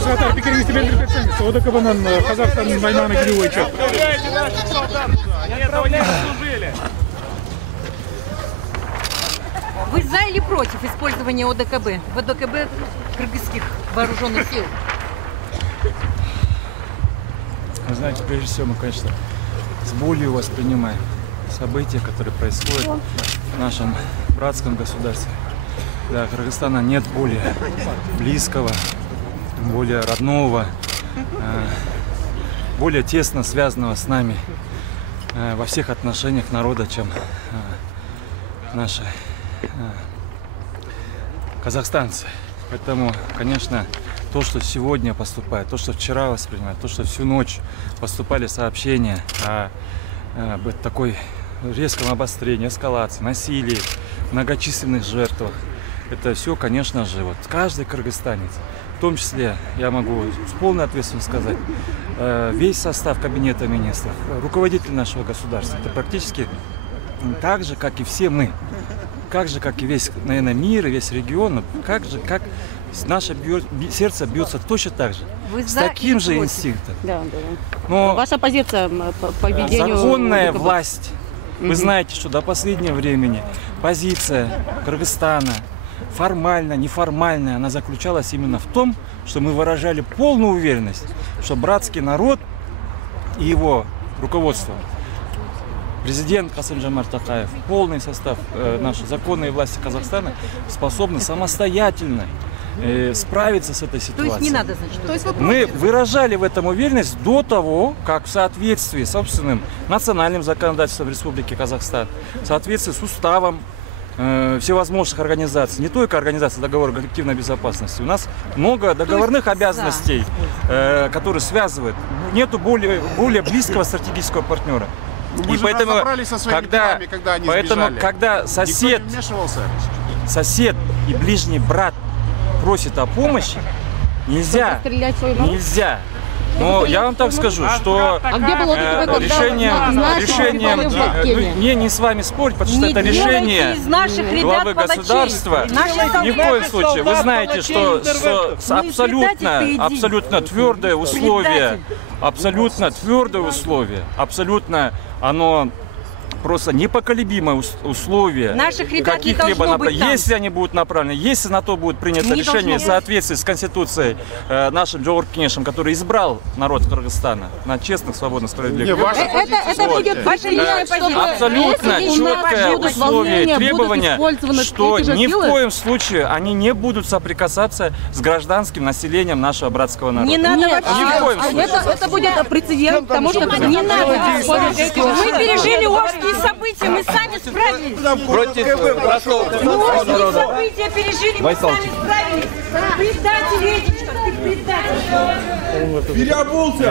Саратар пикеринисти белгилеп кетсеңиз, ОДКБнын Казакстандын аймагына кирүү боюнча. Вы за или против использования ОДКБ в ОДКБ кыргызских вооруженных сил? Вы знаете, прежде всего мы, конечно, с болью воспринимаем события, которые происходят в нашем братском государстве. Для Кыргызстана нет более близкого, более родного, более тесно связанного с нами во всех отношениях народа, чем наши казахстанцы. Поэтому, конечно, то, что сегодня поступает, то, что вчера воспринимают, то, что всю ночь поступали сообщения о такой резком обострении, эскалации, насилии, многочисленных жертвах, это все, конечно же, вот каждый кыргызстанец, в том числе, я могу с полной ответственностью сказать, весь состав кабинета министров, руководитель нашего государства, это практически так же, как и все мы, как же, как и весь, наверное, мир и весь регион, как наше сердце бьется точно так же, с таким же инстинктом. Да, да. Но ваша позиция по ведению... Законная власть. Вы знаете, что до последнего времени позиция Кыргызстана, формально, неформальная, она заключалась именно в том, что мы выражали полную уверенность, что братский народ и его руководство, президент Касым-Жомарт Токаев, полный состав нашей законной власти Казахстана способны самостоятельно справиться с этой ситуацией. То есть не надо, значит, мы выражали в этом уверенность до того, как в соответствии с собственным национальным законодательством Республики Казахстан, в соответствии с уставом всевозможных организаций, не только организации договора коллективной безопасности, у нас много договорных обязанностей, которые связывают. Нету более близкого стратегического партнера. И поэтому, когда сосед и ближний брат просит о помощи, нельзя. Но я вам так скажу, что решением не с вами спорить, потому что это решение главы государства. Ни в коем случае. Вы знаете, что абсолютно твердое условие, абсолютно оно просто непоколебимое условие каких-либо направлений. Если они будут направлены, если на то будет принято решение в соответствии с Конституцией нашим Джоуркинешем, который избрал народ Кыргызстана на честных, свободных, справедливых. Это будет ваша личная позиция. Абсолютно четкое условие и требование, что ни в коем случае они не будут соприкасаться с гражданским населением нашего братского народа. Не надо вообще. Это будет прецедент, потому что не надо. Мы пережили Орские события, мы сами справились. Против Орские события пережили, мы сами справились. Предатели эти, что ты предатель. Переобулся!